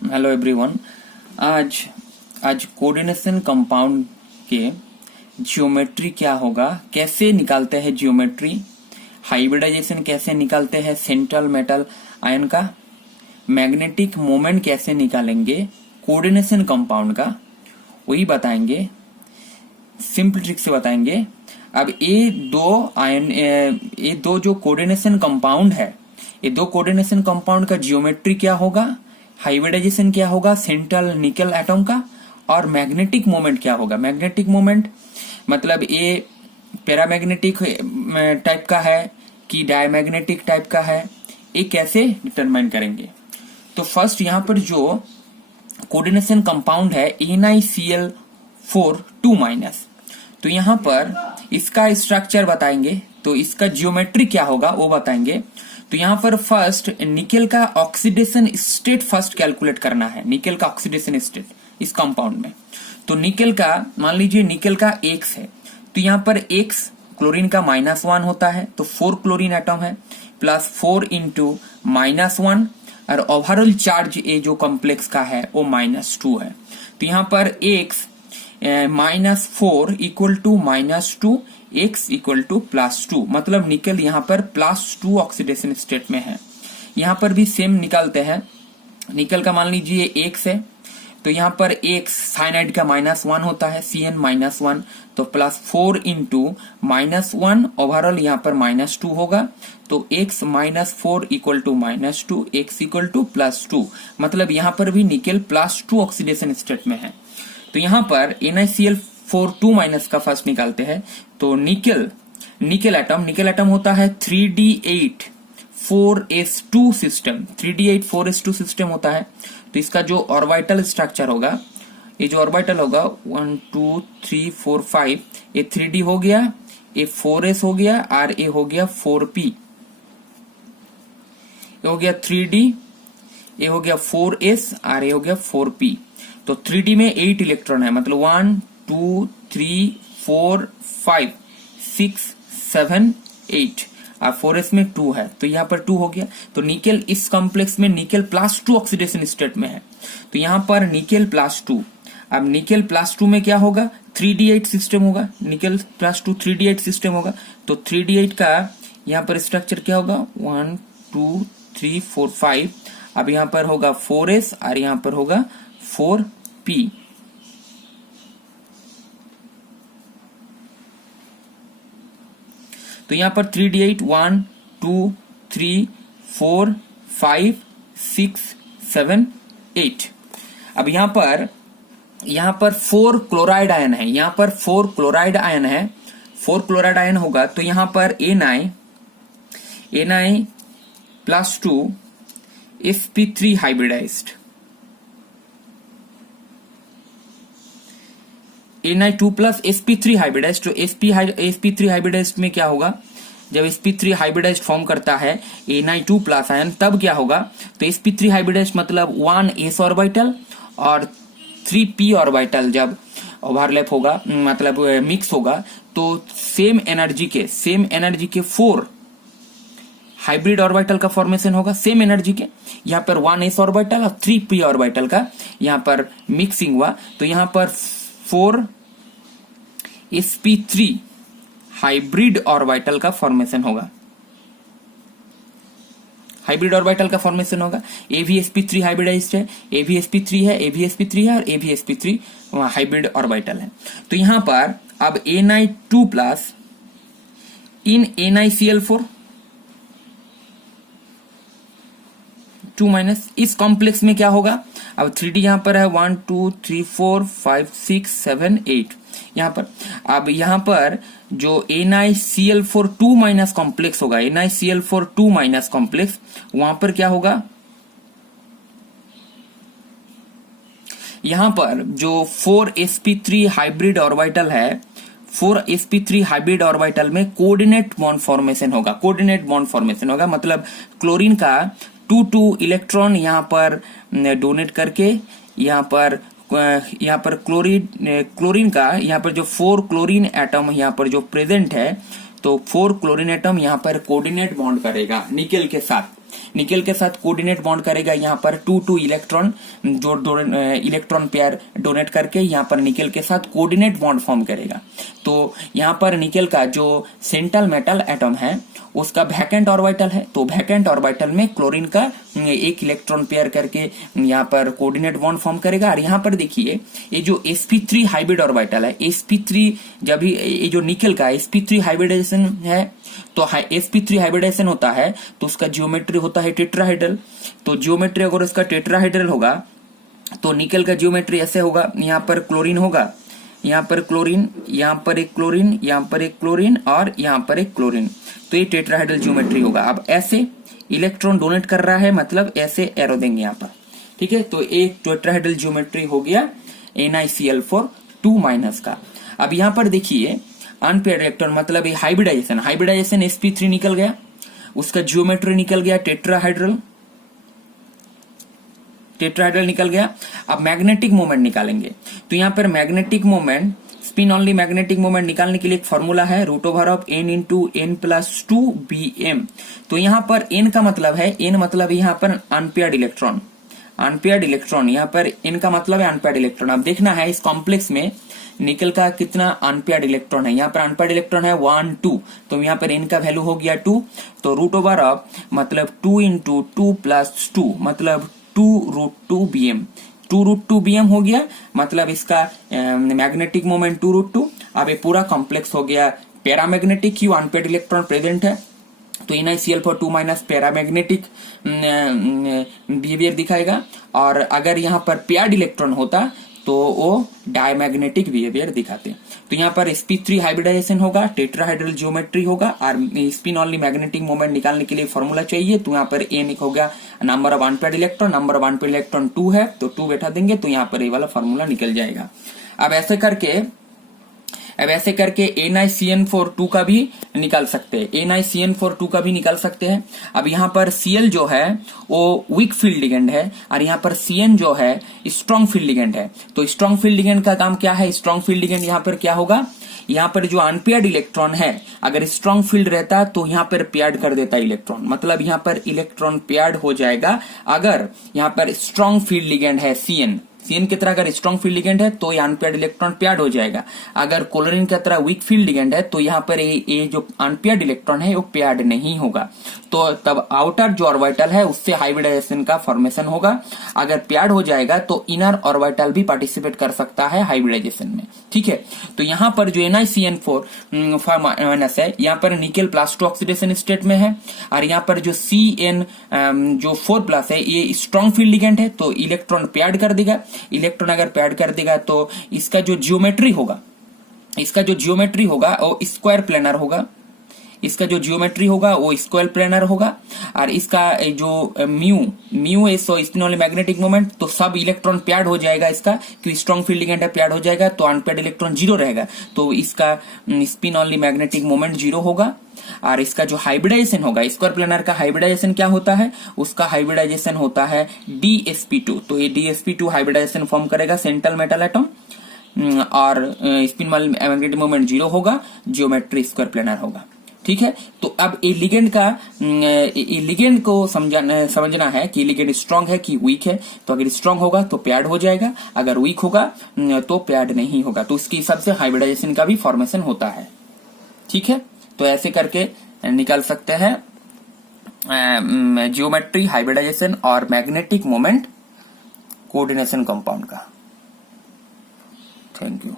Hello everyone. आज आज coordination compound के ज्योमेट्री क्या होगा, कैसे निकालते हैं ज्योमेट्री, हाइब्रिडाइजेशन कैसे निकालते हैं सेंट्रल मेटल आयन का, मैग्नेटिक मोमेंट कैसे निकालेंगे कोऑर्डिनेशन कंपाउंड का, वही बताएंगे, सिंपल ट्रिक से बताएंगे। अब ये दो जो कोऑर्डिनेशन कंपाउंड है, ये दो कोऑर्डिनेशन कंपाउंड का ज्योमेट्री क्या होगा, हाइब्रिडाइजेशन क्या होगा सेंट्रल निकल एटम का, और मैग्नेटिक मोमेंट क्या होगा। मैग्नेटिक मोमेंट मतलब ये पैरामैग्नेटिक टाइप का है कि डायमैग्नेटिक टाइप का है, ये कैसे डिटरमाइन करेंगे। तो फर्स्ट यहाँ पर जो कोऑर्डिनेशन कंपाउंड है NiCl4 2-, तो यहाँ पर इसका स्ट्रक्चर बताएंगे, तो इसका ज्योमेट्री क्या होगा वो बताएंगे। तो यहाँ पर फर्स्ट निकेल का ऑक्सीडेशन स्टेट फर्स्ट कैलकुलेट करना है, निकेल का ऑक्सीडेशन स्टेट इस कंपाउंड में। तो निकेल का मान लीजिए निकेल का X है, तो यहाँ पर X क्लोरीन का -1 होता है, तो 4 क्लोरीन एटम है प्लस 4 इंटू -1, और ओवरऑल चार्ज ये जो कॉम्प्लेक्स का है वो -2 है। तो यहाँ पर X -4 equal to -2, X equal to +2, मतलब निकल यहाँ पर +2 ऑक्सीडेशन स्टेट में है। यहाँ पर भी सेम निकालते हैं, निकल का मान लीजिए X है, तो यहाँ पर X साइनाइड का -1 होता है, Cn -1, तो +4 इंटू -1 ओवरऑल यहाँ पर -2 होगा, तो X -4 equal to -2, X equal to +2, मतलब यहाँ पर भी निकल +2 ऑक्सीडेशन स्टेट में है। तो यहाँ पर NiCl4 2- का फर्स्ट निकालते हैं, तो निकेल एटम होता है 3d8 4s2 system, 3d8 4s2 system होता है। तो इसका जो ऑर्बिटल स्ट्रक्चर होगा, ये जो ऑर्बिटल होगा 1 2 3 4 5, ये 3d हो गया, ये 4s हो गया, और ये हो गया 4p, ये हो गया 3d, ये हो गया 4s, और ये हो गया 4p। तो 3d में 8 इलेक्ट्रॉन है, मतलब 1 2 3 4 5 6 7 8, और 4s में 2 है, तो यहाँ पर 2 हो गया। तो निकेल इस कॉम्प्लेक्स में निकेल +2 ऑक्सीडेशन स्टेट में है, तो यहाँ पर निकेल +2। अब निकेल +2 में क्या होगा, 3d8 सिस्टम होगा, निकेल +2 3d8 सिस्टम होगा, तो 3d8 का यहाँ पर स्ट्रक्चर क्या होगा 1 2 3 4 5, अब यहाँ पर होगा 4s, और यहाँ पर होगा 4p। तो यहाँ पर 3d8 1 2 3 4 5 6 7 8। अब यहाँ पर 4 क्लोराइड आयन है, यहाँ पर 4 क्लोराइड आयन है, 4 क्लोराइड आयन होगा, तो यहाँ पर Na +2 sp3 hybridised, Na2 plus sp3 hybridised. तो sp3 हाइब्रिडाइज्ड में क्या होगा, जब sp3 हाइब्रिडाइज्ड फॉर्म करता है Na2 प्लस आयन, तब क्या होगा, तो sp3 हाइब्रिडाइज्ड मतलब 1s ऑर्बिटल और 3p ऑर्बिटल जब ओवरलैप होगा, मतलब मिक्स होगा, तो सेम एनर्जी के 4 हाइब्रिड ऑर्बिटल का फॉर्मेशन होगा, सेम एनर्जी के। यहाँ पर 1s ऑर्बिटल और 3p ऑर्बिटल का यहाँ पर मिक्सिंग हुआ, तो यहाँ पर 4 sp3 हाइब्रिड ऑर्बिटल का फॉर्मेशन होगा, हाइब्रिड ऑर्बिटल का फॉर्मेशन होगा। ए भी sp3 हाइब्रिडाइज्ड है, ए भी sp3 है, ए भी sp3 है, और ए भी sp3 हाइब्रिड ऑर्बिटल है। तो यहाँ पर अब Na2 प्लस इन NiCl4 2- इस कॉम्प्लेक्स में क्या होगा, अब 3d यहाँ पर है 1 2 3 4 5 6 7 8 यहाँ पर। अब यहाँ पर जो NiCl4 2- कॉम्प्लेक्स होगा, NiCl4 2- कॉम्प्लेक्स, वहां पर क्या होगा, यहाँ पर जो 4 sp3 हाइब्रिड ऑर्बिटल है, 4 sp3 हाइब्रिड ऑर्बिटल में कोऑर्डिनेट बॉन्ड फॉर्मेशन होगा, मतलब क्लोरीन का 2 इलेक्ट्रॉन यहाँ पर डोनेट करके यहाँ पर क्लोरीन का यहाँ पर जो 4 क्लोरीन एटम यहाँ पर जो प्रेजेंट है, तो 4 क्लोरीन एटम यहाँ पर कोऑर्डिनेट बॉन्ड करेगा निकेल के साथ। निकल के साथ कोऑर्डिनेट बॉन्ड करेगा यहाँ पर 2 इलेक्ट्रॉन, जो इलेक्ट्रॉन पेयर डोनेट करके यहाँ पर निकल के साथ कोऑर्डिनेट बॉन्ड फॉर्म करेगा। तो यहाँ पर निकल का जो सेंट्रल मेटल एटम है उसका वैकेंट ऑर्बिटल है, तो वैकेंट ऑर्बिटल में क्लोरीन का एक इलेक्ट्रॉन पेयर करके यहाँ पर कोऑर्डिनेट बॉन्ड फॉर्म करेगा। और यहाँ पर देखिए ये जो sp3 हाइब्रिड ऑर्बिटल है, sp3 जब भी ये जो निकल का sp3 हाइब्रिडाइजेशन है, तो sp3 हाइब्रिडाइजेशन होता है तो उसका जियोमेट्री होता है टेट्राहेड्रल। तो जियोमेट्री अगर उसका टेट्राहेड्रल होगा तो निकल का जियोमेट्री ऐसे होगा, यहाँ पर क्लोरीन होगा, यहाँ पर क्लोरीन, यहाँ पर एक क्लोरीन, यहाँ पर एक क्लोरीन और यहाँ पर एक क्लोरीन, तो ये टेट्राहेड्रल ज्योमेट्री होगा। अब ऐसे इलेक्ट्रॉन डोनेट कर रहा है, मतलब ऐसे एरो देंगे यहाँ पर, ठीक है। तो एक टेट्राहेड्रल ज्योमेट्री हो गया NiCl4 2- का। अब यहाँ पर देखिए अनपेयर्ड इलेक्ट्रॉन मतलब ये हाइब्रिडाइजेशन, हाइब्रिडाइजेशन sp3 निकल गया, उसका ज्योमेट्री निकल गया टेट्राहेड्रल निकल गया। अब मैग्नेटिक मोमेंट निकालेंगे, तो यहाँ पर magnetic moment, spin only magnetic moment निकालने के लिए एक फॉर्मूला है √n × n+2bm। तो यहाँ पर n का मतलब है, n मतलब यहाँ पर अनपेयर्ड इलेक्ट्रॉन, अनपेयर्ड इलेक्ट्रॉन, यहाँ पर n का मतलब है अनपेयर्ड इलेक्ट्रॉन। अब देखना है इस कॉम्प्लेक्स में निकल का कितना अनपेयर्ड इलेक्ट्रॉन है। यहाँ पर अनपेयर्ड इलेक्ट्रॉन है 1 2, तो यहाँ पर n का वैल्यू हो गया 2, तो √, मतलब 2 × 2 + 2 मतलब 2√2bm, 2√2bm हो गया, मतलब इसका मैग्नेटिक मोमेंट 2√2। अब ये पूरा कॉम्प्लेक्स हो गया पैरामैग्नेटिक, क्यों अनपेयर्ड इलेक्ट्रॉन प्रेजेंट है, तो NiCl4 2- पैरामैग्नेटिक बिहेवियर दिखाएगा। और अगर यहाँ पर पेयर्ड इलेक्ट्रॉन होता तो वो डायमैग्नेटिक बिहेवियर दिखाते। तो यहाँ पर sp3 हाइब्रिडाइजेशन होगा, टेट्राहेड्रल ज्योमेट्री होगा, और स्पिन ऑनली मैग्नेटिक मोमेंट निकालने के लिए फॉर्मूला चाहिए। तो यहाँ पर n हो गया number of unpaired electron, number of unpaired electron 2 है तो 2 बैठा देंगे, तो यहाँ पर ये वाला फॉर्मूला निकल जाएगा। अब ऐसे करके NiCN4 2 का भी निकाल सकते हैं, NiCN4 2 का भी निकाल सकते हैं। अब यहाँ पर Cl जो है वो वीक फील्ड लिगेंड है, और यहाँ पर Cn जो है स्ट्रॉन्ग फील्ड लिगेंड है। तो स्ट्रॉन्ग फील्ड लिगेंड का काम क्या है, स्ट्रॉन्ग फील्ड लिगेंड यहाँ पर क्या होगा, यहाँ पर जो अनपेयर्ड इलेक्ट्रॉन है अगर स्ट्रॉन्ग फील्ड रहता तो यहाँ पर पेयर्ड कर देता इलेक्ट्रॉन, मतलब यहाँ पर इलेक्ट्रॉन पेयर्ड हो जाएगा अगर यहाँ पर स्ट्रॉन्ग फील्ड लिगेंड है Cn की तरह, अगर स्ट्रॉन्ग फील्ड लिगेंड है तो ये अनपेयर्ड इलेक्ट्रॉन पेयर्ड हो जाएगा। अगर क्लोरीन की तरह वीक फील्ड लिगेंड है तो यहाँ पर ये जो अनपेयर्ड इलेक्ट्रॉन है वो पेयर्ड नहीं होगा, तो तब आउटर जो ऑर्बिटल है उससे हाइब्रिडाइजेशन का फॉर्मेशन होगा। अगर पेयर्ड हो जाएगा तो इनर ऑर्बिटल भी पार्टिसिपेट कर सकता है हाइब्रिडाइजेशन में, ठीक है। तो यहाँ पर जो NiCN4 है, यहाँ पर निकेल +2 ऑक्सीडेशन स्टेट में है, और यहाँ पर जो Cn जो 4+ है ये स्ट्रॉन्ग फील्ड लिगेंड है, तो इलेक्ट्रॉन पेयर्ड कर देगा। इलेक्ट्रॉन अगर पेयर्ड कर देगा तो इसका जो जियोमेट्री होगा वो स्क्वायर प्लेनर होगा, इसका जो जियोमेट्री होगा वो स्क्वायर प्लेनर होगा। और इसका जो म्यू है सो स्पिन ऑनली मैग्नेटिक मोमेंट, तो सब इलेक्ट्रॉन पेयर्ड हो जाएगा इसका, क्योंकि स्ट्रॉन्ग फील्ड लिगेंड है पेयर्ड हो जाएगा, तो अनपेयर्ड इलेक्ट्रॉन 0 रहेगा, तो इसका स्पिन ऑनली मैग्नेटिक मोमेंट 0 होगा। और इसका जो हाइब्रिडाइजेशन होगा, स्क्वायर प्लेनर का हाइब्रिडाइजेशन क्या होता है, उसका हाइब्रिडाइजेशन होता है DsP2, तो ये DsP2 हाइब्रिडाइजेशन फॉर्म करेगा सेंट्रल मेटल एटम, और स्पिन ऑनली मैग्नेटिक मोमेंट 0 होगा, जियोमेट्री स्क्वायर प्लेनर होगा, ठीक है। तो अब ये लिगेंड को समझना है कि लिगेंड स्ट्रांग है कि वीक है। तो अगर स्ट्रांग होगा तो पेयर्ड हो जाएगा, अगर वीक होगा तो पेयर्ड नहीं होगा, तो इसके हिसाब से हाइब्रिडाइजेशन का भी फॉर्मेशन होता है, ठीक है। तो ऐसे करके निकाल सकते हैं जियोमेट्री, हाइब्रिडाइजेशन और मैग्नेटिक मोमेंट कोऑर्डिनेशन कंपाउंड का। Thank you.